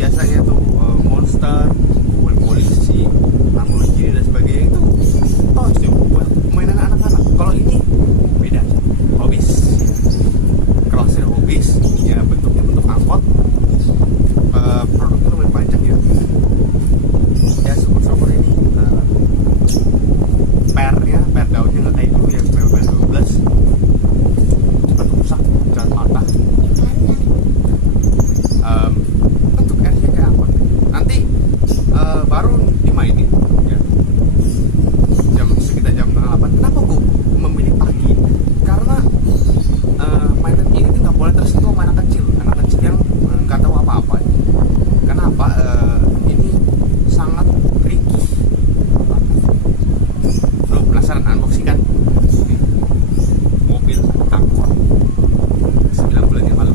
biasanya tuh monster, polisi, Lamborghini dan sebagainya itu itu buat mainan anak-anak. Kalau ini beda, hobis, crossnya hobis, ya bentuknya bentuk angkot, produknya lumayan banyak ya. Ya super ini per daunnya nggak kayak dulu yang per 12 cepat rusak, cepat patah. Bentuk R-nya kayak angkot. Nanti baru dimainin ya. Sekitar jam 8. Kenapa gue memilih pagi? Karena mainan ini tuh nggak boleh tersentuh sama anak kecil yang nggak tahu apa-apa. Kenapa? Ini sangat tricky. Lo penasaran unboxing kan? Mobil angkot 9 bulan yang lalu.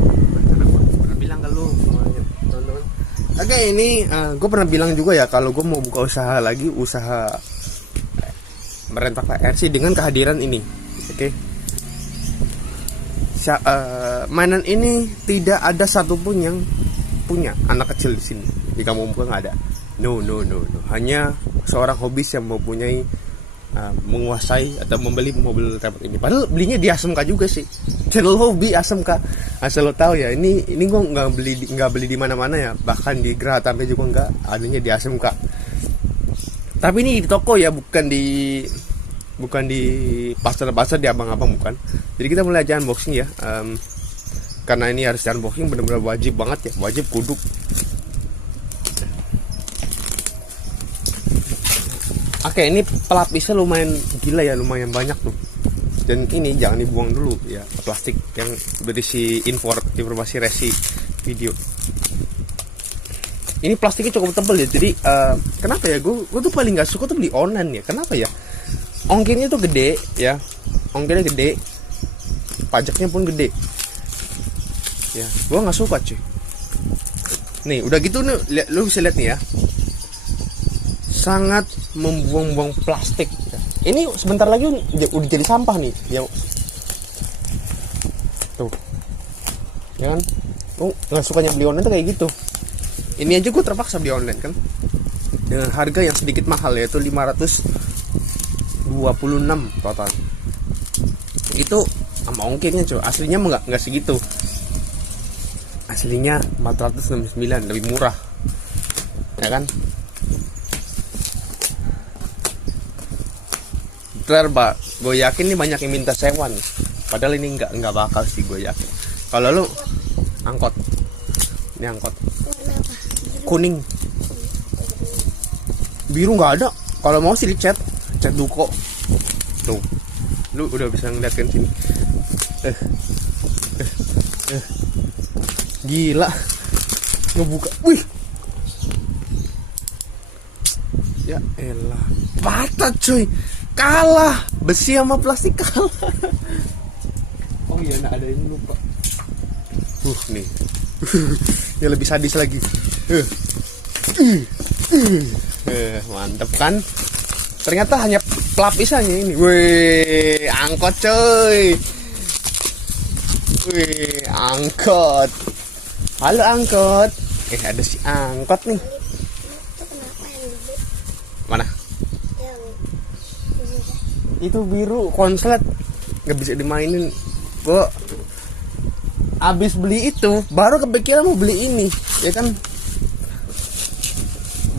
Pernah bilang ke lu semuanya, teman-teman. Oke, ini gue pernah bilang juga ya kalau gue mau buka usaha lagi, usaha merentak RC dengan kehadiran ini. Oke. Mainan ini tidak ada satupun yang punya anak kecil di sini. Di kampung buka nggak ada. No. Hanya seorang hobis yang mempunyai menguasai atau membeli mobil remote ini. Padahal belinya di ASMK juga sih. Channel hobi ASMK. Asal lo tahu ya, ini gue nggak beli di mana-mana ya. Bahkan di Geraha Tampe juga nggak, adanya di ASMK. Tapi ini di toko ya, bukan di pasar-pasar, di abang-abang, bukan. Jadi kita mulai aja unboxing ya. Karena ini harus unboxing, benar-benar wajib banget ya, wajib kuduk. Oke, ini pelapisnya lumayan gila ya, lumayan banyak tuh. Dan ini jangan dibuang dulu ya, plastik yang berisi informasi resi video. Ini plastiknya cukup tebal ya, jadi kenapa ya, gue tuh paling nggak suka tuh beli online ya. Kenapa ya? Ongkirnya tuh gede ya, ongkirnya gede, pajaknya pun gede ya. Gue nggak suka cuy. Nih udah gitu nih, lu bisa lihat nih ya, sangat membuang-buang plastik. Ini sebentar lagi udah jadi sampah nih ya. Tuh ya kan, lu nggak sukanya beli online tuh kayak gitu. Ini aja gue terpaksa beli online kan, dengan harga yang sedikit mahal, yaitu 526 total. Itu sama ongkirnya cuy. Aslinya nggak segitu. Aslinya 469, lebih murah ya kan. Ntar gue yakin nih banyak yang minta sewan. Padahal ini nggak bakal sih, gue yakin. Kalau lu angkot, ini angkot kuning, biru nggak ada. Kalau mau sih dicat duko. Tuh, lu udah bisa ngeliat kan sini. Gila, ngebuka. Wih, ya elah, patah cuy. Kalah, besi sama plastik kalah. Oh iya, ada ini lupa. Nih. Yang lebih sadis lagi. Mantep kan? Ternyata hanya pelapisannya ini. Wih, angkot coy. Wih, angkot. Halo angkot. Ada si angkot nih. Mana? Itu biru konslet, nggak bisa dimainin. Gue abis beli itu baru kepikiran mau beli ini ya kan.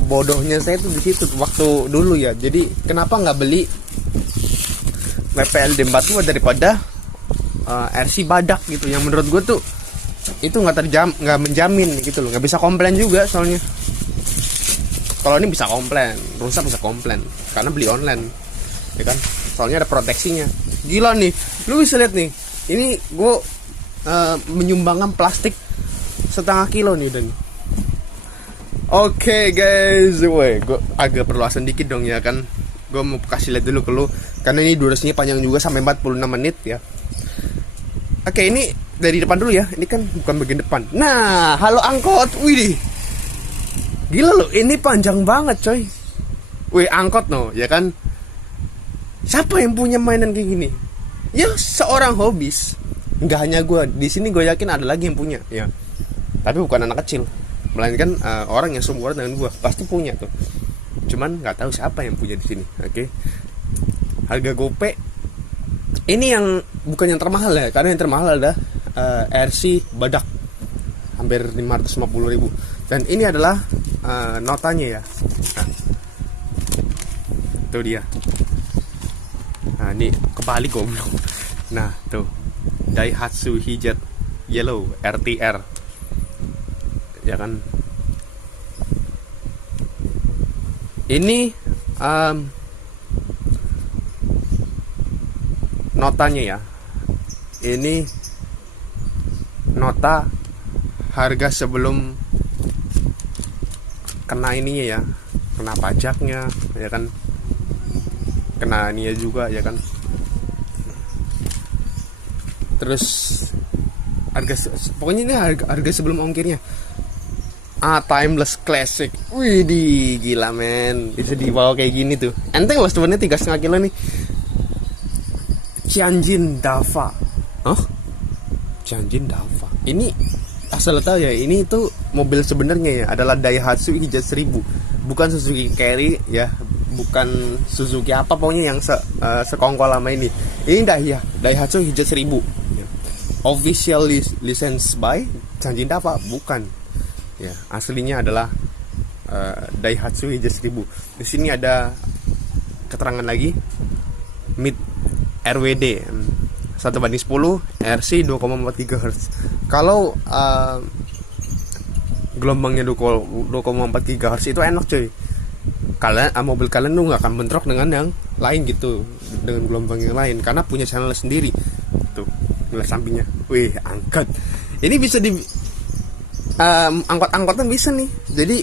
Bodohnya saya tuh di situ waktu dulu ya. Jadi kenapa nggak beli WPLD 42 daripada RC badak gitu, yang menurut gue tuh itu nggak menjamin gitu loh. Nggak bisa komplain juga soalnya. Kalau ini bisa komplain, rusak bisa komplain karena beli online ya kan. Soalnya ada proteksinya. Gila nih, lu bisa lihat nih. Ini gue menyumbangkan plastik setengah kilo nih dan. Oke guys, gue agak perluasan dikit dong ya kan. Gue mau kasih lihat dulu ke lu karena ini durasinya panjang juga sampai 46 menit ya. Oke, ini dari depan dulu ya. Ini kan bukan bagian depan. Nah, halo angkot. Wih, gila lo, ini panjang banget coy. Wih, angkot no, ya kan. Siapa yang punya mainan kayak gini? Ya seorang hobis. Nggak hanya gue. Di sini gue yakin ada lagi yang punya ya. Tapi bukan anak kecil melainkan orang yang seumuran dengan gue pasti punya tuh, cuman nggak tahu siapa yang punya di sini. Oke. Harga GoPay ini yang bukan yang termahal ya, karena yang termahal ada RC Badak hampir 550.000, dan ini adalah notanya ya. Nah, itu dia. Nah ini kebalik goblok. Nah tuh Daihatsu Hijet Yellow RTR ya kan. Ini notanya ya, ini nota harga sebelum kena ininya ya, kena pajaknya ya kan, kena ininya juga ya kan. Terus harga, pokoknya ini harga sebelum ongkirnya. Timeless classic. Widih, gila men, bisa dibawa kayak gini tuh. Enteng loh sebenarnya, 3,5 kilo nih. Tianjin Dava. Tianjin Dava. Ini asal tahu ya, ini tuh mobil sebenarnya ya adalah Daihatsu Hijet 1000, bukan Suzuki Carry ya, bukan Suzuki apa pokoknya yang sekongkol lama ini. Ini Daihatsu Hijet 1000. Ya. Official license by Tianjin Dava, bukan. Ya, aslinya adalah Daihatsu Hijet 1000. Di sini ada keterangan lagi, mid RWD 1/10, RC 2,4 GHz. Kalau gelombangnya 2,4 GHz itu enak cuy. Kalian mobil kalian tuh nggak akan bentrok dengan yang lain gitu, dengan gelombang yang lain, karena punya channel sendiri. Tuh, ngeliat sampingnya. Wih, angkat. Ini bisa di angkot-angkotan bisa nih. Jadi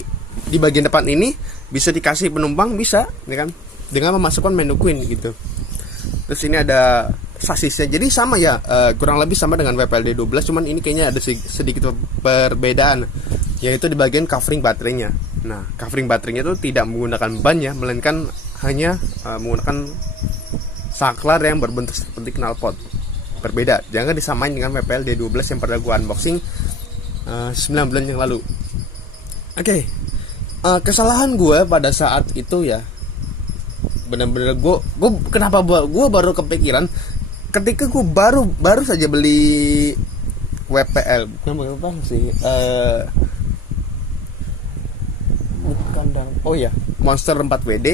di bagian depan ini bisa dikasih penumpang, bisa ya kan, dengan memasukkan menu Queen gitu. Terus ini ada sasisnya, jadi sama ya, kurang lebih sama dengan WPLD 12, cuman ini kayaknya ada sedikit perbedaan, yaitu di bagian covering baterainya. Nah, covering baterainya itu tidak menggunakan ban ya, melainkan hanya menggunakan saklar yang berbentuk seperti knalpot. Berbeda, jangan disamain dengan WPLD 12 yang pernah gua unboxing 9 bulan yang lalu. Oke. Kesalahan gue pada saat itu ya, benar-benar gue kenapa gue baru kepikiran ketika gue baru saja beli WPL, bukan apa sih, bukan dan oh ya, Monster 4 WD.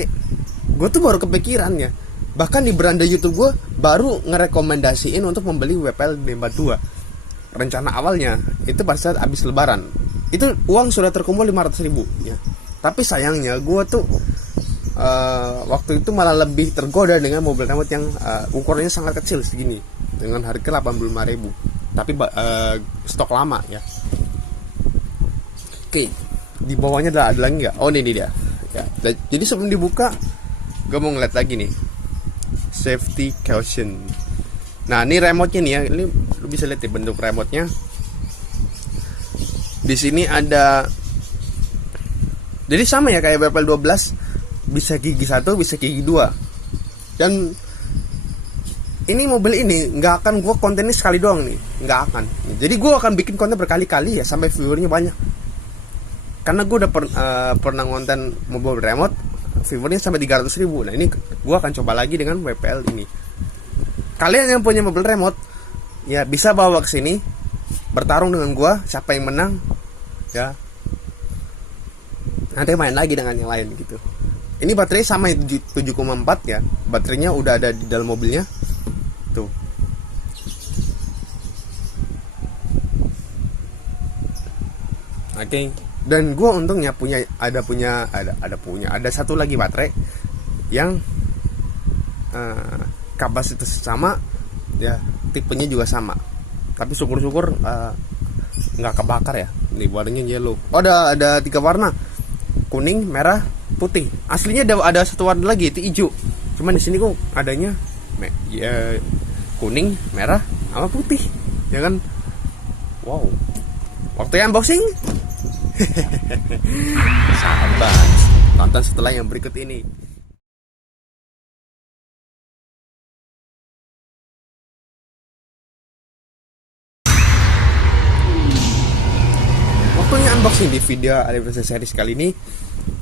Gue tuh baru kepikiran ya, bahkan di beranda YouTube gue baru ngerekomendasiin untuk membeli WPL D42. Rencana awalnya itu pas saat habis lebaran, itu uang sudah terkumpul 500.000 ya. Tapi sayangnya gue tuh waktu itu malah lebih tergoda dengan mobil remote yang ukurannya sangat kecil segini, dengan harga 85.000, tapi stok lama ya. Oke, di bawahnya ada lagi nggak? Oh, ini dia ya. Jadi sebelum dibuka gue mau ngeliat lagi nih, safety caution. Nah, ini remote-nya nih ya. Ini lu bisa lihat di bentuk remote-nya. Di sini ada, jadi sama ya kayak WPL 12, bisa gigi 1, bisa gigi 2. Dan ini mobil ini nggak akan gue kontennya sekali doang nih, nggak akan. Jadi gue akan bikin konten berkali-kali ya, sampai viewernya banyak. Karena gue udah pernah konten mobil remote, viewernya sampai 300.000. Nah, ini gue akan coba lagi dengan WPL ini. Kalian yang punya mobil remote ya bisa bawa ke sini, bertarung dengan gua, siapa yang menang ya. Nanti main lagi dengan yang lain gitu. Ini baterai sama 7,4 ya. Baterainya udah ada di dalam mobilnya. Tuh. Oke. Dan gua untungnya ada satu lagi baterai yang kapasitas sama ya, tipenya juga sama, tapi syukur-syukur nggak kebakar ya. Ini warnanya yellow. Oh, ada 3 warna, kuning, merah, putih. Aslinya ada satu warna lagi itu hijau, cuman di sini kok adanya ya, kuning, merah, sama putih ya kan. Wow, waktu unboxing. Sahabat, tonton setelah yang berikut ini. Waktunya unboxing di video anniversary series kali ini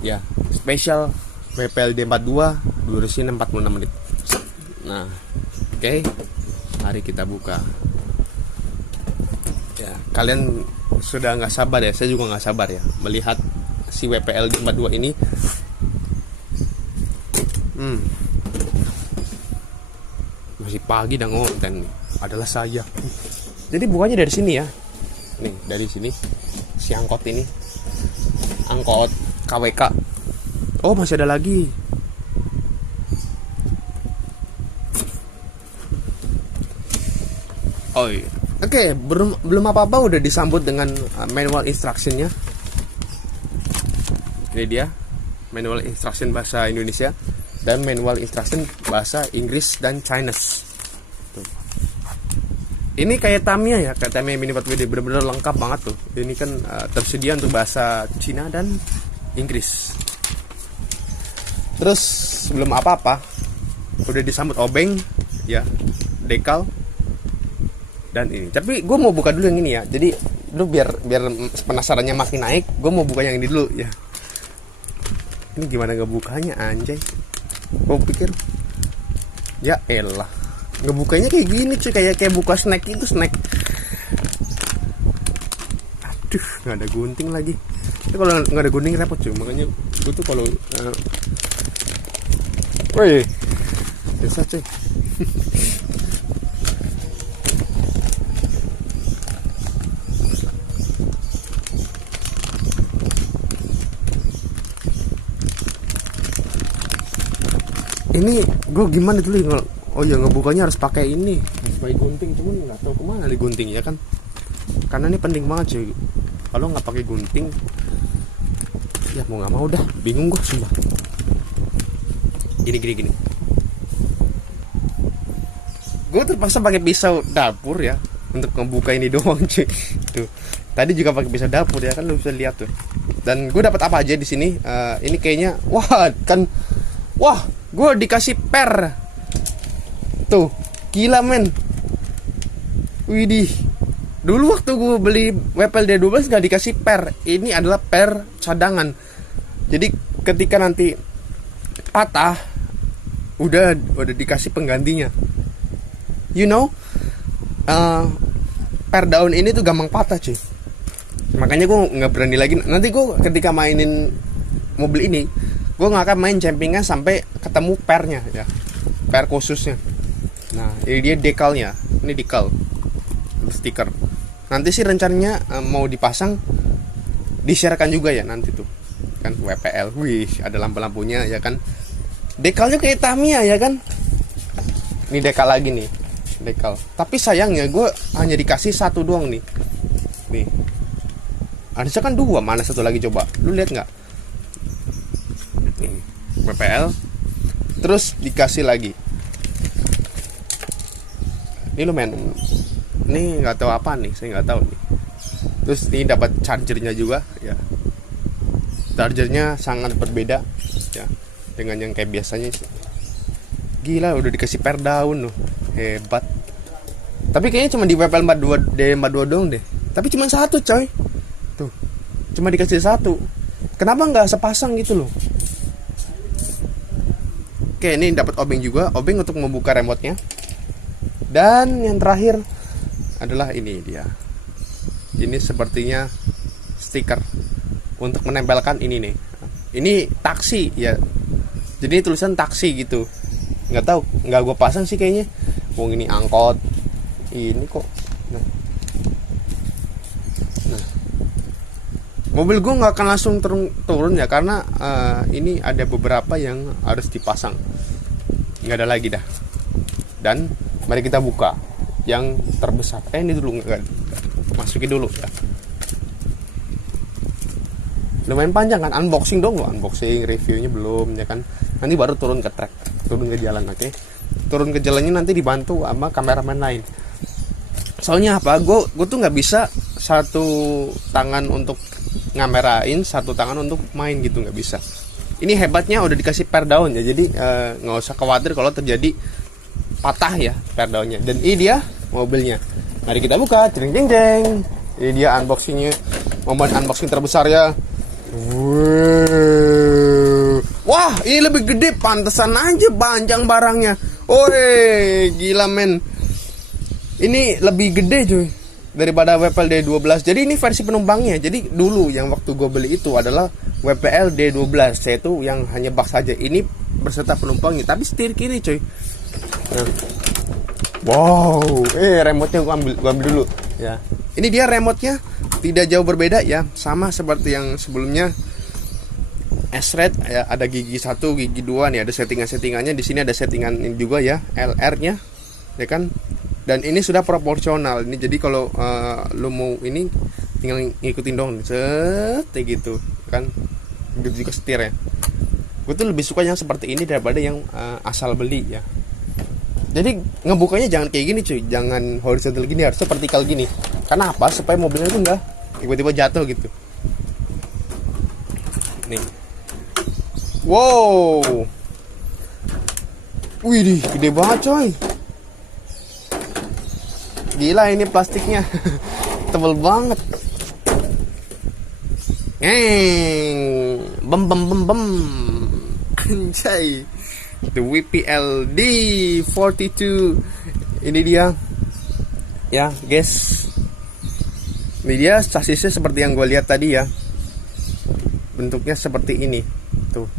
ya, spesial WPLD 42 durasinya 46 menit. Nah, oke, mari kita buka. Ya, kalian sudah nggak sabar ya, saya juga nggak sabar ya melihat si WPLD 42 ini. Masih pagi dan ngonten nih, adalah saya. Jadi bukanya dari sini ya. Nih, dari sini si angkot ini. Angkot KWK. Oh, masih ada lagi. Oh iya. Oke, belum apa-apa udah disambut dengan manual instructionnya. Ini dia manual instruction bahasa Indonesia dan manual instruction bahasa Inggris dan Chinese. Tuh. Ini kayak Tamiya ya, kayak Tamiya Mini 4WD, bener-bener lengkap banget tuh. Ini kan tersedia untuk bahasa Cina dan Inggris. Terus belum apa-apa udah disambut obeng ya, dekal dan ini. Tapi gue mau buka dulu yang ini ya. Jadi lu biar penasarannya makin naik, gue mau buka yang ini dulu ya. Ini gimana ngebukanya anjay? Gue pikir ya elah, ngebukanya kayak gini cuy, kayak buka snack itu, snack. Aduh, nggak ada gunting lagi. Itu kalau nggak ada gunting repot cuy. Makanya gue tuh kalau woi, biasa cuy. Ini gue gimana dulu? Oh ya, ngebukanya harus pakai ini, pakai gunting, cuman nggak tahu kemana nih gunting ya kan? Karena ini penting banget cuy. Kalau nggak pakai gunting, ya mau nggak mau dah, bingung gue sumpah. Gini. Gue terpaksa pakai pisau dapur ya untuk ngebuka ini doang cuy. Tuh. Tadi juga pakai pisau dapur ya kan, lu bisa lihat tuh. Dan gue dapat apa aja di sini? Ini kayaknya, wah, gue dikasih per. Tuh, gila men. Widih. Dulu waktu gue beli WPLD 12 gak dikasih per. Ini adalah per cadangan. Jadi ketika nanti patah, udah dikasih penggantinya. You know, per daun ini tuh gampang patah cuy. Makanya gue nggak berani lagi. Nanti gue ketika mainin mobil ini, gue nggak akan main campingan sampai ketemu pernya ya, per khususnya. Nah, ini dia dekalnya. Ini dekal, stiker. Nanti sih rencananya mau dipasang, disiarkan juga ya nanti tuh kan WPL. Wih, ada lampu-lampunya ya kan. Dekalnya kayak Tamiya ya kan. Ini dekal lagi nih, dekal. Tapi sayangnya gue hanya dikasih satu doang nih. Nih, harusnya kan dua, mana satu lagi coba? Lu lihat nggak? WPL, terus dikasih lagi. Ini lumayan, ini nggak tahu apa nih, saya nggak tahu nih. Terus ini dapat chargernya juga ya. Chargernya sangat berbeda ya dengan yang kayak biasanya. Gila, udah dikasih per daun loh, hebat. Tapi kayaknya cuma di WPL 42 D42 doang deh. Tapi cuma satu coy, tuh, cuma dikasih satu. Kenapa nggak sepasang gitu loh? Oke, ini dapat obeng juga, obeng untuk membuka remote-nya. Dan yang terakhir adalah ini dia. Ini sepertinya stiker untuk menempelkan ini nih. Ini taksi ya. Jadi tulisan taksi gitu. Nggak tahu, nggak gue pasang sih kayaknya. Wong ini angkot. Ini kok. Nah. Mobil gue nggak akan langsung turun ya, karena ini ada beberapa yang harus dipasang. Nggak ada lagi dah. Dan mari kita buka yang terbesar. Ini dulu, nggak masukin dulu ya. Lumayan panjang kan, unboxing dong lo, unboxing, reviewnya belum ya kan. Nanti baru turun ke track, turun ke jalan, oke? Turun ke jalannya nanti dibantu sama kameramen lain. Soalnya apa? Gue tuh nggak bisa satu tangan untuk ngamerain, satu tangan untuk main gitu, nggak bisa. Ini hebatnya udah dikasih per daun ya, jadi nggak usah khawatir kalau terjadi patah ya per daunnya. Dan ini dia mobilnya. Mari kita buka, jeng. Ini dia unboxingnya. Momen unboxing terbesar ya. Wah, ini lebih gede, pantesan aja panjang barangnya. Oi, gila men. Ini lebih gede cuy daripada WPL D12. Jadi ini versi penumpangnya. Jadi dulu yang waktu gue beli itu adalah WPL D12, yaitu yang hanya bak saja. Ini berserta penumpangnya, tapi setir kiri cuy. Nah. Wow, remote-nya gua ambil dulu ya. Ini dia remote-nya, tidak jauh berbeda ya, sama seperti yang sebelumnya. S-Red ya, ada gigi 1, gigi 2 nih, ada settingannya. Di sini ada settingan ini juga ya, LR-nya ya kan. Dan ini sudah proporsional. Ini jadi kalau lu mau ini tinggal ngikutin dong, set gitu kan. Gitu juga setir ya. Gue tuh lebih suka yang seperti ini daripada yang asal beli ya. Jadi ngebukanya jangan kayak gini cuy, jangan horizontal gini, harusnya vertikal gini. Karena apa? Supaya mobilnya tuh enggak tiba-tiba jatuh gitu. Nih. Wow. Wih, gede banget coy. Gila ini plastiknya. Tebel banget. Bem. Anjay. The WPL D42. Ini dia. Ya, guys. Ini dia sasisnya seperti yang gue lihat tadi ya. Bentuknya seperti ini. Tuh.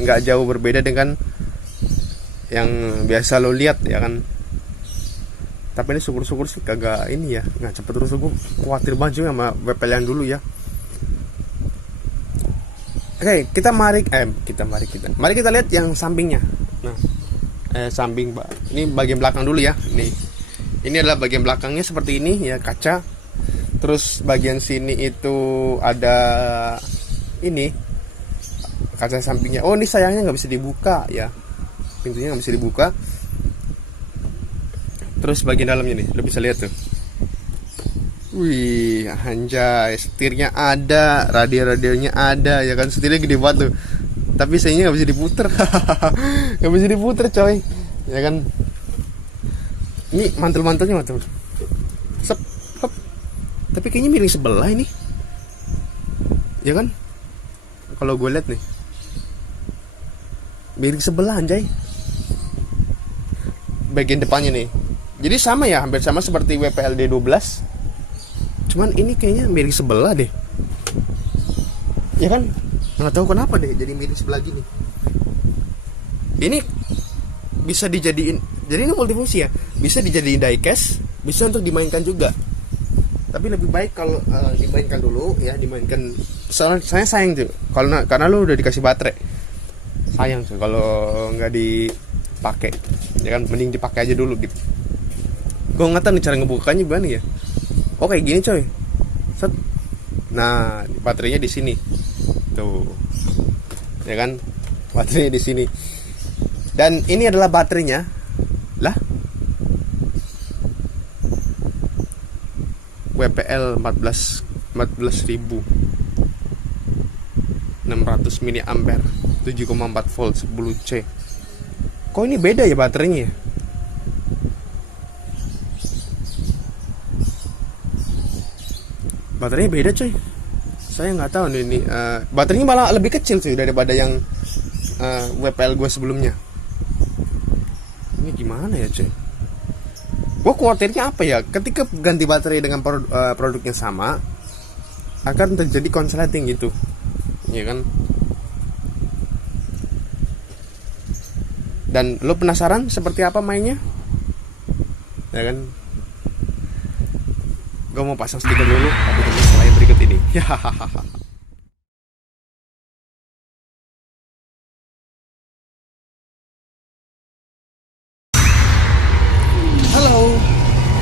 Nggak jauh berbeda dengan yang biasa lo lihat ya kan. Tapi ini syukur-syukur sih kagak ini ya, nggak cepet terus. Gue khawatir banget juga sama WPL yang dulu ya. Oke, mari kita lihat yang sampingnya. Nah, samping ini bagian belakang dulu ya. Ini adalah bagian belakangnya seperti ini ya, kaca. Terus bagian sini itu ada ini kaca sampingnya. Oh, ini sayangnya nggak bisa dibuka ya, pintunya nggak bisa dibuka. Terus bagian dalamnya nih, lo bisa lihat tuh. Wih, anjay, setirnya ada, radio-radionya ada, ya kan, setirnya gede banget tuh. Tapi sayangnya nggak bisa diputer, nggak bisa diputer coy, ya kan. Ini mantel-mantelnya tuh, sep, hop. Tapi kayaknya miring sebelah ini, ya kan? Kalau gue lihat nih, miring sebelah anjay. Bagian depannya nih. Jadi sama ya, hampir sama seperti WPL D12. Cuman ini kayaknya miring sebelah deh. Ya kan? Nggak tahu kenapa deh jadi miring sebelah gini. Ini bisa dijadiin, jadi ini multifungsi ya. Bisa dijadiin diecast, bisa untuk dimainkan juga. Tapi lebih baik kalau dimainkan dulu ya, dimainkan. Soalnya saya sayang tuh karena lu udah dikasih baterai. Sayang tuh kalau nggak dipakai. Ya kan, mending dipakai aja dulu gitu. Gue nggak tahu nih cara ngebukanya gimana ya. Oh, kayak gini coy. Set. Nah, baterainya di sini. Tuh. Ya kan? Baterainya di sini. Dan ini adalah baterainya. Lah. WPL 14.600 mAh, 7,4 volt 10C. Kok ini beda ya baterainya ya? Baterainya beda coy. Saya nggak tahu nih ini. Baterainya malah lebih kecil sih daripada yang WPL gue sebelumnya. Ini gimana ya coy? Gue khawatirnya apa ya? Ketika ganti baterai dengan produk yang sama, akan terjadi konsleting gitu, ya kan? Dan lo penasaran seperti apa mainnya? Ya kan? Gue mau pasang stiker dulu, tapi setelah yang berikut ini. Halo,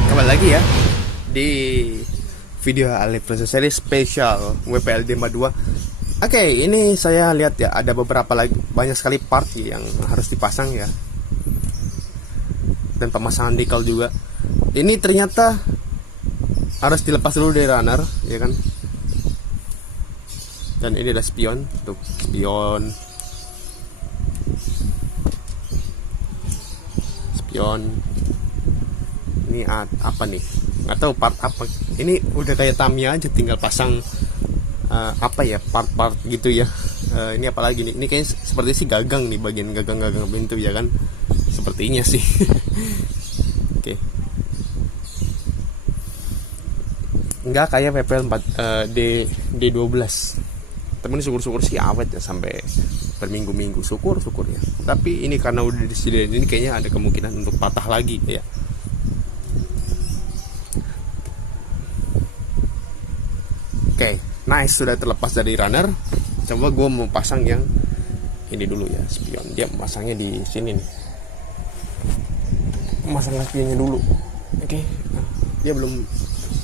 kembali lagi ya di video Alif Proses Series Special WPL D42. Oke, ini saya lihat ya, ada beberapa lagi, banyak sekali part yang harus dipasang ya, dan pemasangan decal juga. Ini ternyata harus dilepas dulu dari runner, ya kan? Dan ini ada spion, tuh spion. Ini apa nih? nggak tahu part apa. Ini udah kayak Tamiya aja, tinggal pasang apa ya, part-part gitu ya. Ini apalagi nih, ini kayaknya seperti sih gagang nih, bagian gagang-gagang pintu ya kan, sepertinya sih. Oke. Nggak kayak PPL 4 D12, tapi ini syukur-syukur sih awet ya sampai berminggu-minggu, syukur ya. Tapi ini karena udah disediain, ini kayaknya ada kemungkinan untuk patah lagi ya. Oke, nice, sudah terlepas dari runner. Coba gue mau pasang yang ini dulu ya, spion. Dia masangnya di sini nih, masang spionnya dulu. Oke, nah, dia belum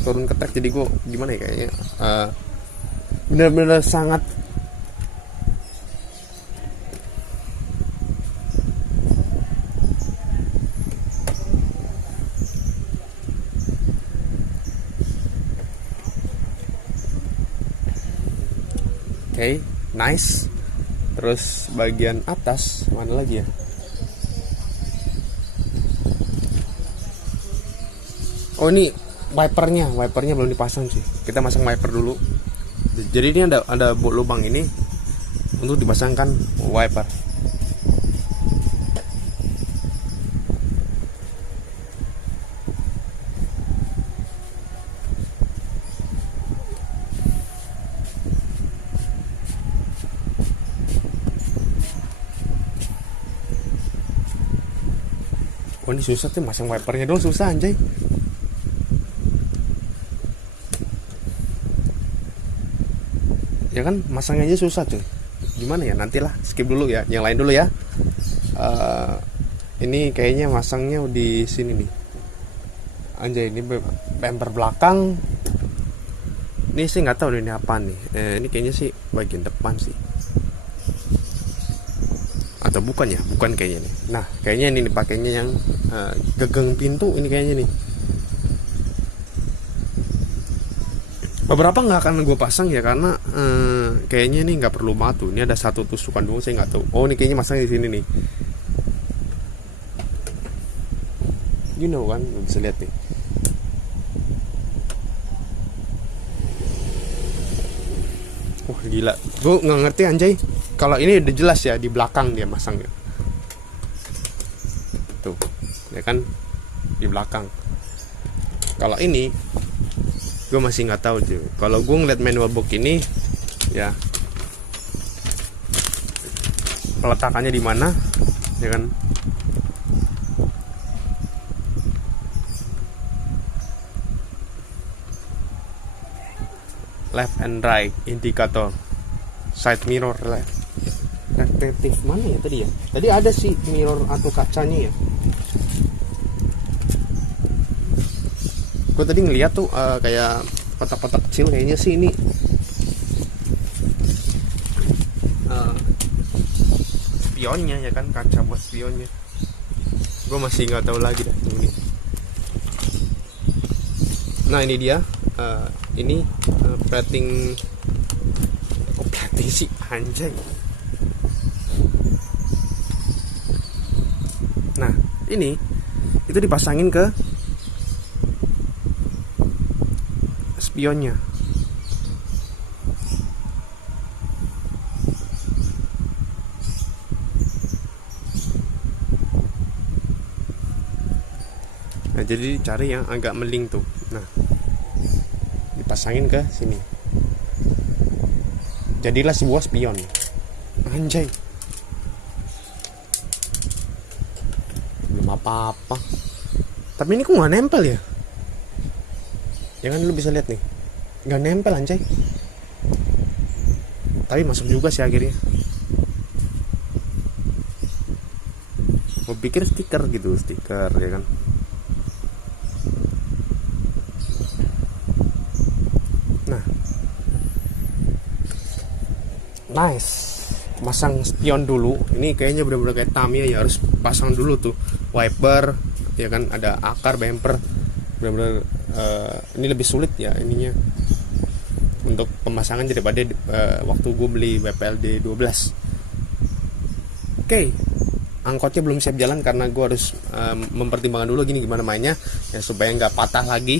turun ke track, jadi gue gimana ya, kayaknya benar-benar sangat oke, nice. Terus bagian atas mana lagi ya? Oh, ini wipernya belum dipasang sih. Kita masang wiper dulu. Jadi ini ada lubang ini untuk dipasangkan wiper. Oh, ini susah tuh, masang wipernya dong susah anjay. Ya kan, masangnya aja susah cuy. Gimana ya, nantilah, skip dulu ya, yang lain dulu ya. Ini kayaknya masangnya di sini nih. Anjay, ini bumper belakang. Ini sih nggak tahu ini apa nih. Ini kayaknya sih bagian depan sih. Atau bukan ya? Bukan kayaknya nih. Nah, kayaknya ini dipakainya yang gagang pintu ini kayaknya nih. Beberapa nggak akan gue pasang ya, karena kayaknya ini nggak perlu matu. Ini ada satu tusukan doang, saya nggak tahu. Oh, ini kayaknya masang di sini nih. You know kan, bisa lihat nih. Wah gila, gue nggak ngerti anjay. Kalau ini udah jelas ya, di belakang dia masangnya. Tuh, ya kan, di belakang. Kalau ini gue masih nggak tahu cuy. Kalau gue ngeliat manual book ini ya, peletakannya di mana ya kan. Left and right indikator, side mirror left, reflektif mana ya tadi ya? Tadi ada sih mirror atau kacanya ya. Gue tadi ngeliat tuh kayak kotak-kotak kecil, kayaknya sih ini spionnya ya kan, kaca buat spionnya. Gue masih nggak tahu lagi dah ini. Nah ini dia, ini plating. Oh plating sih anjay. Nah ini itu dipasangin ke spionnya. Nah jadi cari yang agak meling tuh. Nah dipasangin ke sini, jadilah sebuah spion. Anjay, belum apa-apa. Tapi ini kok nggak nempel ya? Jangan lu bisa lihat nih, nggak nempel anjay. Tapi masuk juga sih akhirnya. Gue pikir stiker gitu, stiker ya kan. Nah, nice. Masang spion dulu. Ini kayaknya benar-benar kayak Tamiya ya, harus pasang dulu tuh wiper ya kan, ada akar bumper. Benar-benar ini lebih sulit ya ininya untuk pemasangan daripada waktu gue beli WPLD 12. Oke, angkotnya belum siap jalan karena gue harus mempertimbangkan dulu gini gimana mainnya ya, supaya nggak patah lagi.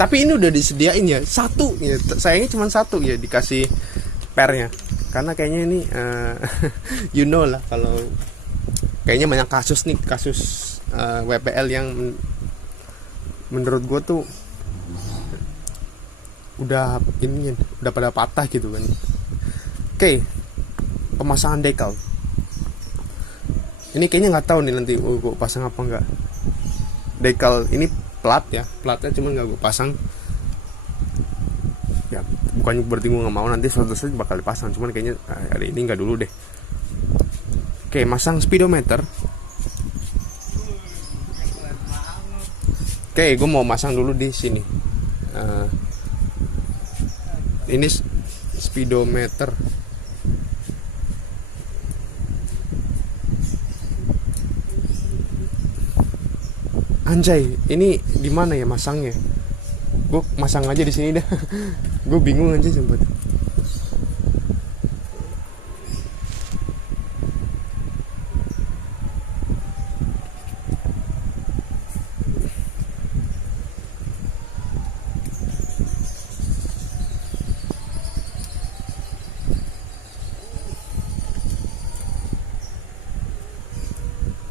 Tapi ini udah disediain ya satu ya, sayangnya cuma satu ya dikasih pernya, karena kayaknya ini you know lah, kalau kayaknya banyak kasus nih, kasus WPL yang menurut gue tuh udah ini udah pada patah gitu kan. Oke, pemasangan decal ini kayaknya nggak tahu nih nanti gue pasang apa enggak. Decal ini plat ya, platnya cuma nggak gue pasang ya, bukannya berarti gue nggak mau, nanti suatu saat bakal dipasang, cuman kayaknya hari ini nggak dulu deh. Oke, masang speedometer. Oke, gue mau masang dulu di sini. Ini speedometer. Anjay, ini di mana ya masangnya? Gue masang aja di sini dah. Gue bingung aja sempat.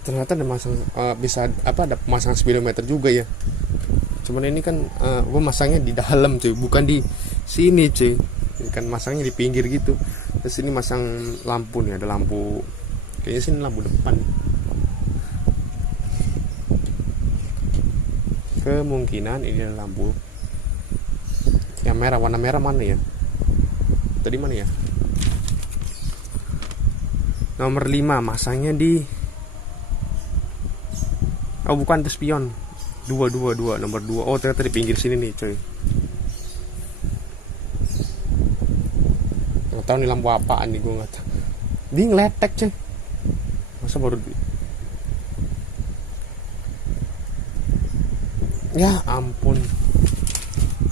Ternyata ada masang bisa apa, ada pemasang speedometer juga ya. Cuman ini kan gue masangnya di dalam cuy, bukan di sini cuy. Ini kan masangnya di pinggir gitu. Terus ini masang lampu nih, ada lampu. Kayaknya sini lampu depan. Kemungkinan ini ada lampu yang merah, warna merah mana ya? Tadi mana ya? Nomor 5 masangnya di, oh bukan, itu spion. 2 nomor 2. Oh ternyata di pinggir sini nih coy. Nggak tahu nih lampu apaan nih, gue nggak tahu. Dia ngeletek coy. Masa baru ya ampun,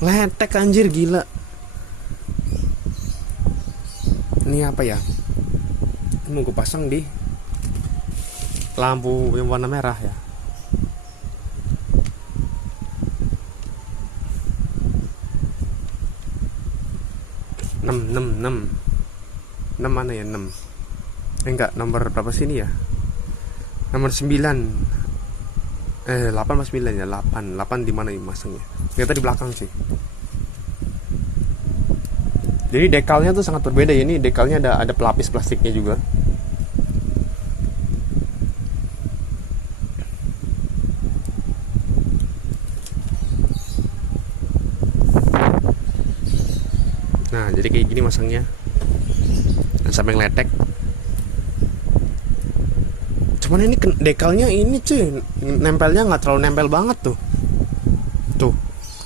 ngeletek anjir, gila. Ini apa ya? Mau gue pasang di lampu yang warna merah ya. enam mana ya, 6 enggak, nomor berapa sini ya, nomor 9 8 sama 9 ya, 8 di mana ini masangnya, ternyata di belakang sih. Jadi dekalnya tuh sangat berbeda ya, ini dekalnya ada pelapis plastiknya juga. Nah jadi kayak gini masangnya, dan sampai ngeletek. Cuman ini dekalnya ini cuy, nempelnya nggak terlalu nempel banget tuh,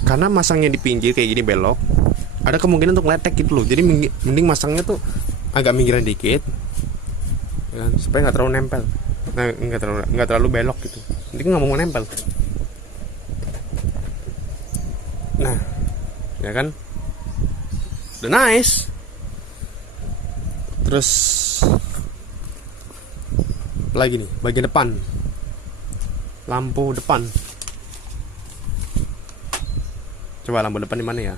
karena masangnya di pinggir kayak gini belok, ada kemungkinan untuk ngeletek gitu loh. Jadi mending masangnya tuh agak minggiran dikit ya, supaya nggak terlalu nempel. Nah nggak terlalu belok gitu, jadi nggak mau nempel. Nah ya kan, udah nice. Terus lagi nih bagian depan, lampu depan. Coba lampu depan di mana ya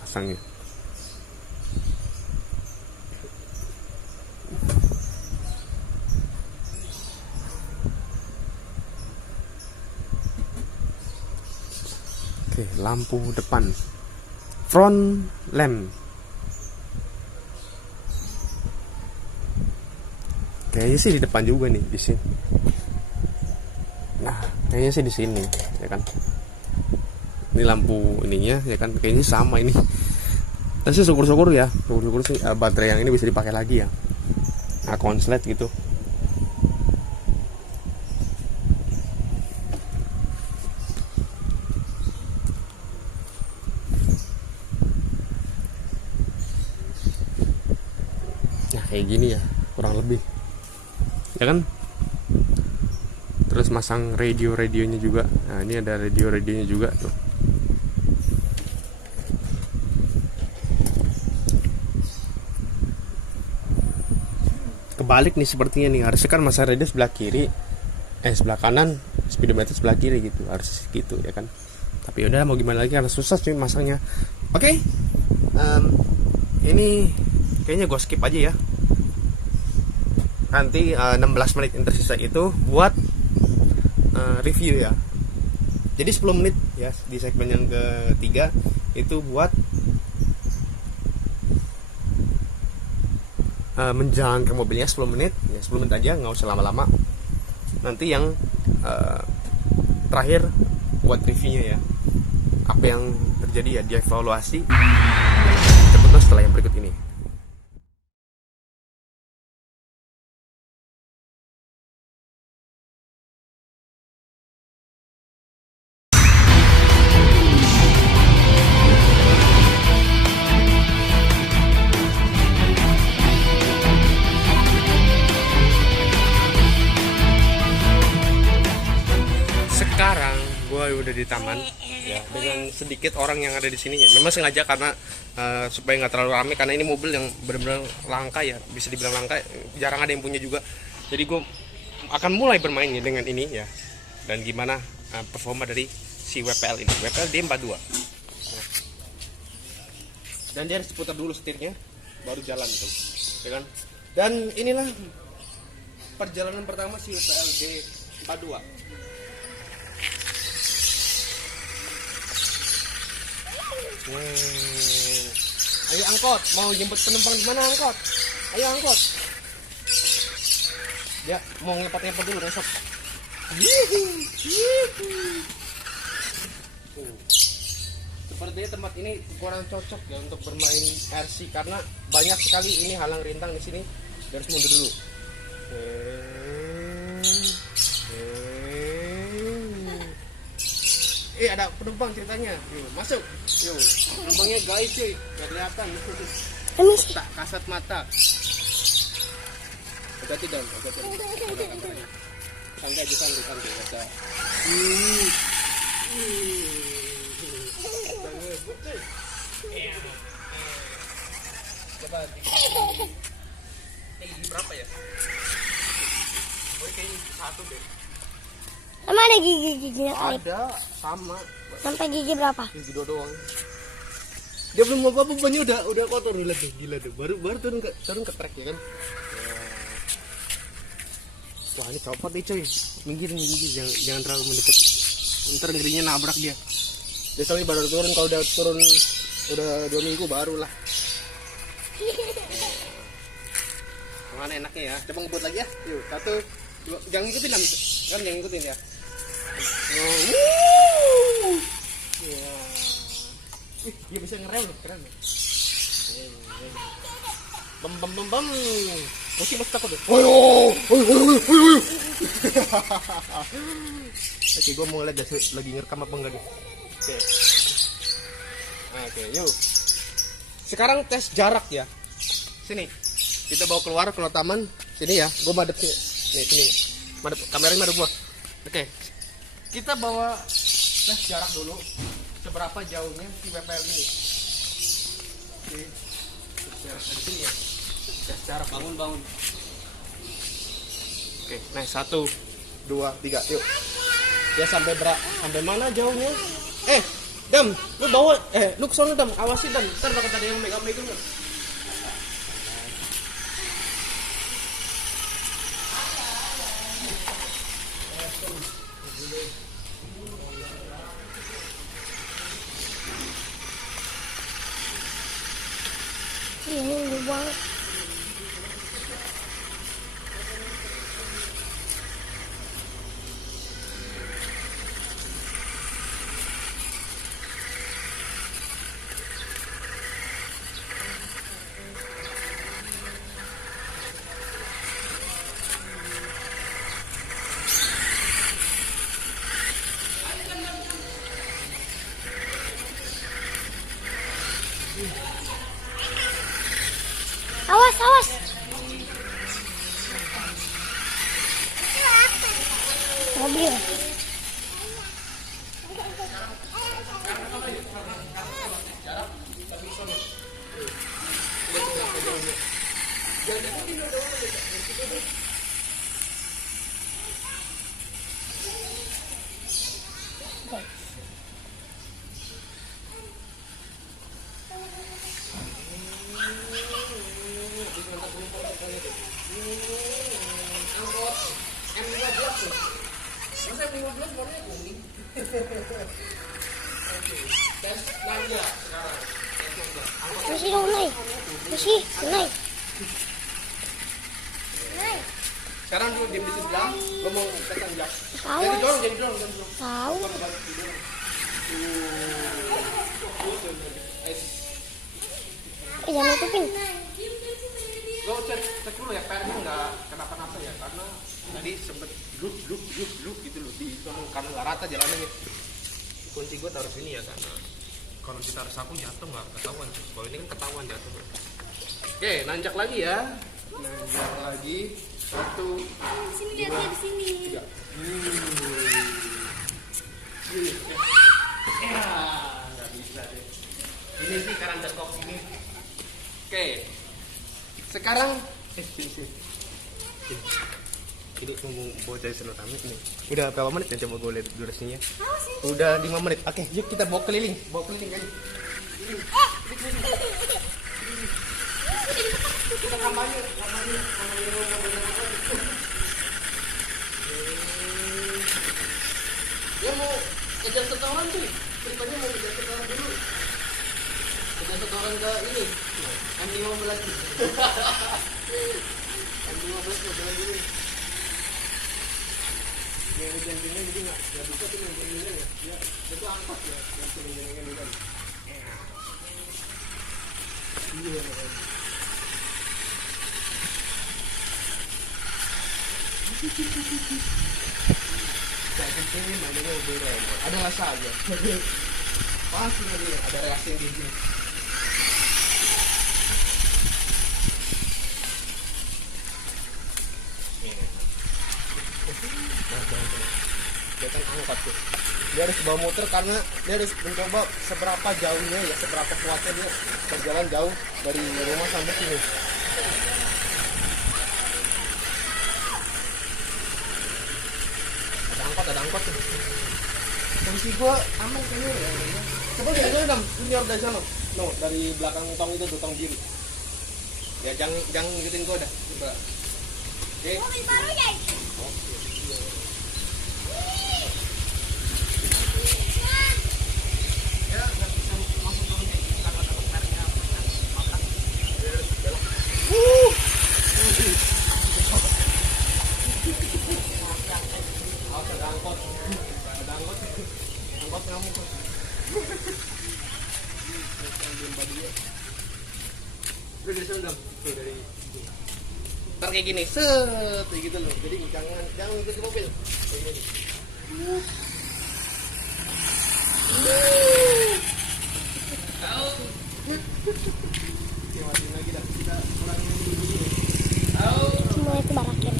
pasangnya? Oke, lampu depan, front lamp. Kayaknya sih di depan juga nih, di sini. Nah, kayaknya sih di sini, ya kan. Ini lampu ininya, ya kan. Kayaknya sama ini. Dan sih syukur-syukur ya, syukur-syukur sih baterai yang ini bisa dipakai lagi ya. Nah, konslet gitu. Ya kayak gini ya, kurang lebih. Ya kan. Terus masang radionya juga. Nah ini ada radionya juga tuh. Kebalik nih sepertinya nih, harusnya kan masang radio sebelah kiri, sebelah kanan, speedometer sebelah kiri gitu, harus gitu ya kan. Tapi udah mau gimana lagi karena susah cuy masangnya. Oke, ini kayaknya gue skip aja ya. Nanti 16 menit yang tersisa itu buat review ya. Jadi 10 menit ya di segmen yang ketiga itu buat menjalankan mobilnya 10 menit ya, 10 menit aja, nggak usah lama-lama. Nanti yang terakhir buat reviewnya ya, apa yang terjadi ya, dievaluasi. Cepatlah setelah yang berikut ini. Sekarang gue udah di taman ya, dengan sedikit orang yang ada di sini ya. Memang sengaja karena supaya nggak terlalu ramai, karena ini mobil yang benar-benar langka ya, bisa dibilang langka, jarang ada yang punya juga. Jadi gue akan mulai bermain ya dengan ini ya, dan gimana performa dari si WPL ini, WPL D42 dan dia harus putar dulu setirnya baru jalan tuh ya kan. Dan inilah perjalanan pertama si WPL D42. Ayo angkot, mau jemput penumpang di mana angkot? Ayo angkot. Ya, mau ngepot dulu besok. Sepertinya tempat ini kurang cocok ya untuk bermain RC karena banyak sekali ini halang rintang di sini. Harus mundur dulu. Ada penumpang ceritanya. Yuk, masuk. Yuk, penumpangnya guys cuy, nggak kelihatan. Tak kasat mata. Hati-hati dong, hati-hati. Santai aja, santai. Baca. Coba. Ini berapa ya? Oh, kayaknya satu deh. Emang ada gigi-giginya Aib? Ada, sama. Sampai gigi berapa? Gigi dua doang. Dia belum apa-apa, bannya udah kotor, lihat deh, gila deh. Baru turun ke trek ya kan. Wah, ini copot nih coy. Minggir, jangan terlalu mendekat. Ntar ngerinya nabrak dia. Biasanya baru turun, kalau udah turun udah 2 minggu baru lah. Mana enaknya ya? Coba ngebut lagi ya. Yuk, 1, 2, jangan ngikutin kan, jangan ngikutin ya. Dia bisa ngerem loh, keren loh. Bam. Masih takut deh. Oke, gue mau lihat lagi ngerekam apa enggak deh. Oke, yuk. Sekarang tes jarak ya. Sini. Kita bawa keluar taman. Sini ya. Gue madep sini. Nih, sini. Madep kameranya madep gua. Oke. Kita bawa tes jarak dulu. Seberapa jauhnya si WPL ini. Oke. Jarak dari sini ya. Tes jarak, bangun. Oke, nah 1, 2, 3, yuk. Ya sampai mana jauhnya? Dam, lu bawa, lu kesana Dam, awasi Dam, ntar bakal ada yang megang-megang. Ini lubang. Awas. Mobil. Tes nanya sekarang. Masih dong, naik. Masih, naik. Naik. Sekarang dulu diam di sebelah, lo mau tes nanjak. Awas. Jadi dorong. Tahu. Jangan tutupin. Lo cek dulu ya, pernya nggak kenapa-napa ya, karena tadi sempet gluk gitu loh di karena nggak rata jalanannya. Kunci gue taruh sini ya, karena kalau kita taruh sapu jatuh nggak ketahuan. Kalau ini kan ketahuan jatuh. Oke, nanjak lagi ya. Nanjak lagi. 1, Sini lihatnya di sini. 3. Nggak bisa deh. Ini sih karang jatuh ini. Oke. Sekarang ini ngomong bocah senang amit nih. Udah berapa menit ya, coba gue lihat durasinya. Udah 5 menit. Oke, yuk kita bawa keliling kan. Kita kampanye. Dia mau kejar setoran tuh. Ceritanya mau kejar setoran dulu. Kejar setoran ke ini. M15 lagi. M15 mau jalan dulu. Yang hujan-hujan jadi nggak bisa tuh hujan-hujan ya. Ya, itu angkot ya. Yang hujan-hujan ini kan. Iya. Kayak gini mainnya mobil remote. Ada rasa aja. Pasti ada reaksi yang gini. Dia kan angkat tuh. Dia harus bawa muter karena dia harus mencoba seberapa jauhnya ya, seberapa kuatnya dia berjalan jauh dari rumah sampai sini. Ada angkot tuh. Posisi gua aman kayaknya ya. Coba kita dam, junior dari sana. No, dari belakang tong itu tuh, tong biru. Ya jangan ngikutin gua dah. Coba. Oke. Mobil baru ya. Ntar kayak gini, set, kayak gitu loh. Jadi jangan ngikutin mobil. Kayak gini. Matiin lagi dah. Kita ulangin lagi begini. Semua itu barakin.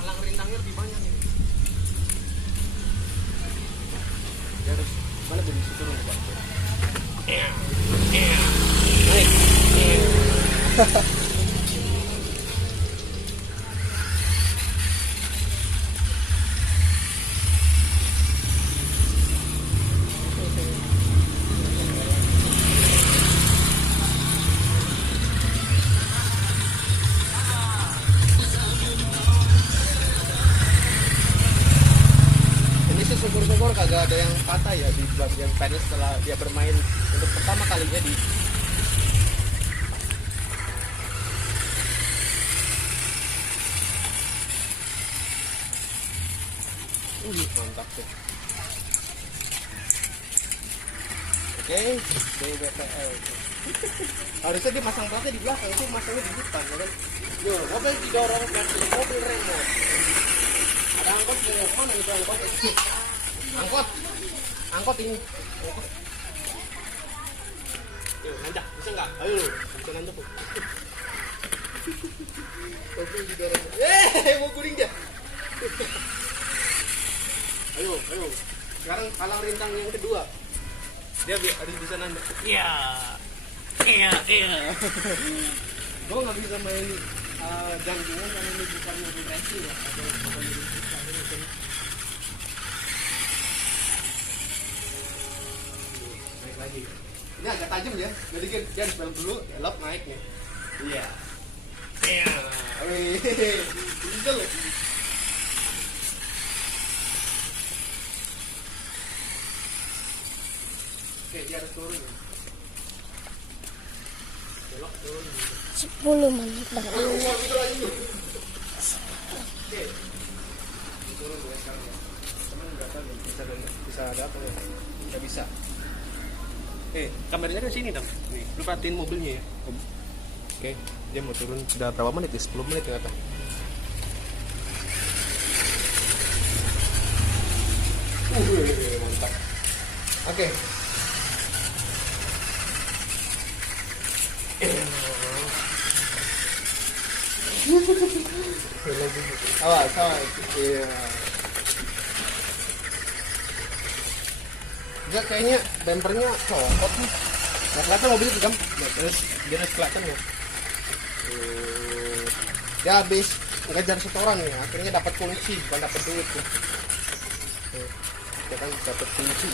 Halang rintangnya lebih banyak nih. Ya harus mana tuh disitu turun Pak. Naik. Syukur-syukur kagak ada yang patah ya di bagian pedal setelah dia bermain untuk pertama kalinya di mantap tuh. Oke, BBTL. Harusnya dia masang platnya di belakang, itu masangnya di depan ya kan. Yo, mobil didorong versi mobil remote. Ada angkot di mana itu angkot? Angkot ini. Yuk, nanjak, bisa nggak? Ayo, bisa nanjak tuh. Mobil didorong. Mau guling dia. Ayo. Sekarang halang rintang yang kedua. Dia harus bisa nanjak. Iya. Gue nggak bisa main janggungan karena ini bukan mobil racing ya. lagi. Ini agak tajam ya, jadi dia harus belok dulu, belok naiknya. Iya. Iya. Wih, bisa loh. Oke, dia harus turun ya. Belok turun. 10 menit bang. Oke. Turun ya sekarang ya. Teman nggak tahu bisa ada apa ya? Nggak bisa. Kameranya kan sini dong. Nih, lu perhatiin mobilnya ya. Oke, dia mau turun sudah berapa menit ya? 10 menit ternyata. Mantap. Oke. Awas. Iya. Dia kayaknya bempernya copot nih. Nggak kelihatan mobilnya tuh, Gam. Nah, terus dia harus kelihatan ya. Dia habis ngejar setoran nih, akhirnya dapat kunci, bukan dapat duit ya. Dia kan dapat kunci.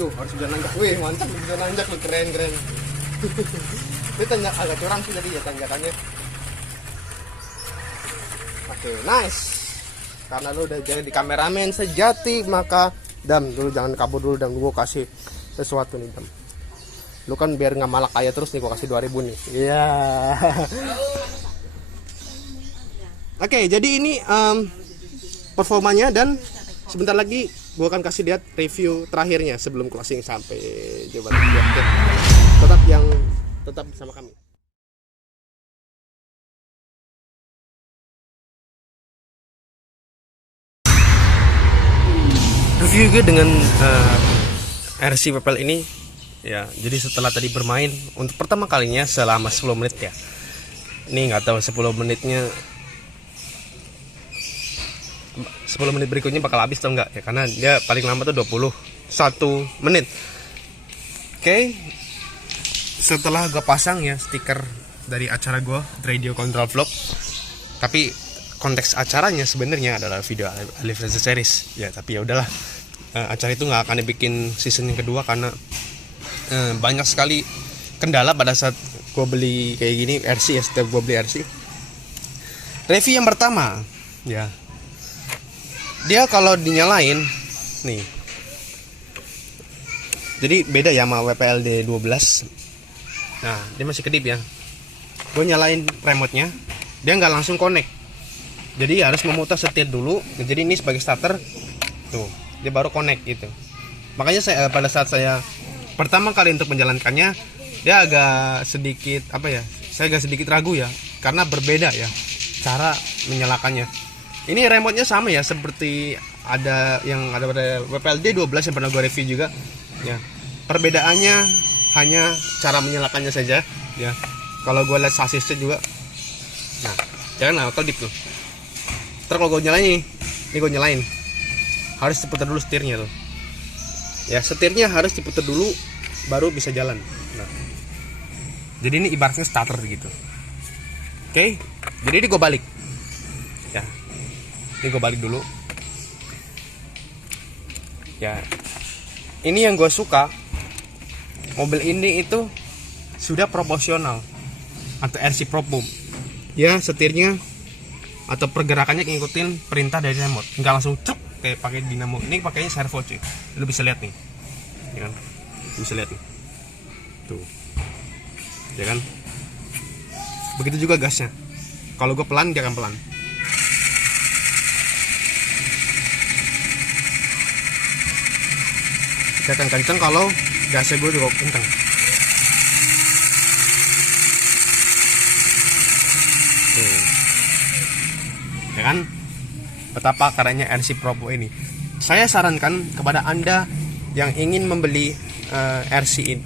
Lu harus bisa nanjak. Wih, mantap bisa nanjak lu, keren. Ini tanjak agak curang sih tadi ya tanjakannya. Oke, nice. Karena lu udah jadi kameramen sejati, maka Dam, dulu jangan kabur dulu, Dam. Gue kasih sesuatu nih, Dam. Lu kan biar nggak malak kaya terus nih, gue kasih 2000 nih. Iya. Oke, jadi ini performanya, dan sebentar lagi gue akan kasih lihat review terakhirnya sebelum closing sampai Jawa Barat. Tetap bersama kami. Review gue dengan RC WPL ini ya. Jadi setelah tadi bermain untuk pertama kalinya selama 10 menit ya. Ini nggak tahu 10 menitnya 10 menit berikutnya bakal habis atau enggak ya, karena dia paling lama tuh 21 menit. Oke. Setelah gue pasang ya stiker dari acara gue, Radio Control Vlog, tapi konteks acaranya sebenarnya adalah video anniversary series ya, tapi ya udahlah. Acara itu nggak akan dibikin season yang kedua karena banyak sekali kendala pada saat gue beli kayak gini RC ya. Setiap gue beli RC, review yang pertama ya, dia kalau dinyalain nih, jadi beda ya sama WPLD 12. Nah, dia masih kedip ya. Gue nyalain remote-nya, dia nggak langsung connect. Jadi harus memutar setir dulu. Jadi ini sebagai starter, tuh dia baru connect gitu. Makanya saya pada saat saya pertama kali untuk menjalankannya, dia agak sedikit saya agak sedikit ragu ya, karena berbeda ya cara menyalakannya. Ini remote-nya sama ya, seperti ada pada WPLD 12 yang pernah gue review juga ya. Perbedaannya hanya cara menyalakannya saja ya. Kalau gue lihat sasisnya juga, nah jangan kedip tuh. Ntar kalau gue nyalain ini gue nyalain, harus diputar dulu setirnya tuh ya. Setirnya harus diputar dulu baru bisa jalan. Nah, jadi ini ibaratnya starter gitu. Oke, jadi ini gue balik ya. Ini gue balik dulu ya. Ini yang gue suka, mobil ini itu sudah proporsional atau RC Pro Boom ya. Setirnya atau pergerakannya ngikutin perintah dari remote, nggak langsung cep kayak pakai dinamo. Ini pakainya servo cuy, lu bisa lihat nih ya kan, bisa lihat nih tuh ya kan. Begitu juga gasnya, kalau gue pelan dia akan pelan. Dia akan kenceng kalau gasnya gue juga kenceng. Tuh. Ya kan? Betapa karenanya RC Pro ini. Saya sarankan kepada Anda yang ingin membeli RC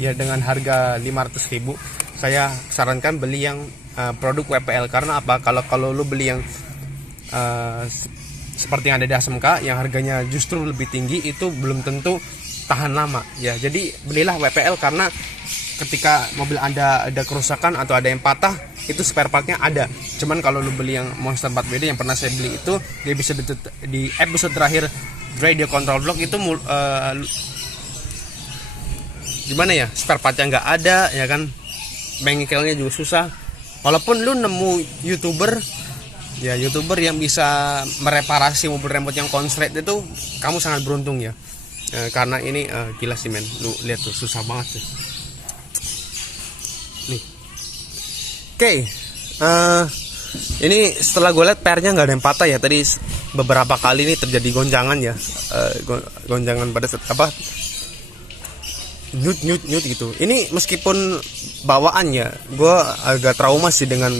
ya dengan harga 500.000, saya sarankan beli yang produk WPL. Karena apa? Kalau lu beli yang seperti yang ada di ASMK yang harganya justru lebih tinggi, itu belum tentu tahan lama ya. Jadi belilah WPL, karena ketika mobil Anda ada kerusakan atau ada yang patah, itu spare partnya ada. Cuman kalau lu beli yang Monster 4WD yang pernah saya beli itu di episode terakhir radio control block itu gimana ya, spare partnya nggak ada ya kan, bengkelnya juga susah. Walaupun lu nemu youtuber yang bisa mereparasi mobil remote yang konslet itu, kamu sangat beruntung ya. Karena ini gila sih men, lu lihat tuh susah banget tuh. Nih, oke. Ini setelah gue lihat pernya nggak ada yang patah ya. Tadi beberapa kali ini terjadi gonjangan ya, gonjangan pada nyut gitu. Ini meskipun bawaan ya, gue agak trauma sih dengan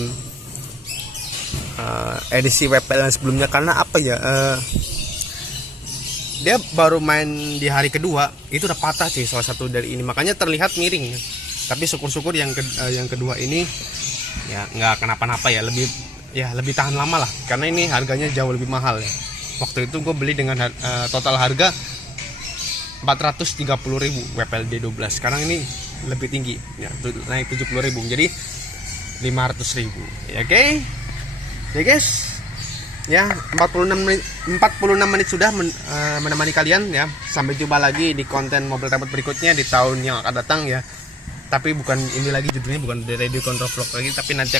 edisi WPL yang sebelumnya. Karena apa ya, dia baru main di hari kedua itu udah patah sih salah satu dari ini, makanya terlihat miring ya. Tapi syukur-syukur yang kedua ini ya nggak kenapa-napa ya, lebih tahan lama lah, karena ini harganya jauh lebih mahal ya. Waktu itu gue beli dengan total harga 430.000 WPL D12. Sekarang ini lebih tinggi ya, naik 70.000 jadi 500.000 ya. Oke ya guys ya, 46 menit sudah menemani kalian ya. Sampai jumpa lagi di konten mobil remote berikutnya di tahun yang akan datang ya. Tapi bukan ini lagi, judulnya bukan The Radio Control Vlog lagi, tapi nanti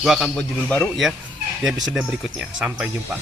gua akan buat judul baru ya di episode berikutnya. Sampai jumpa.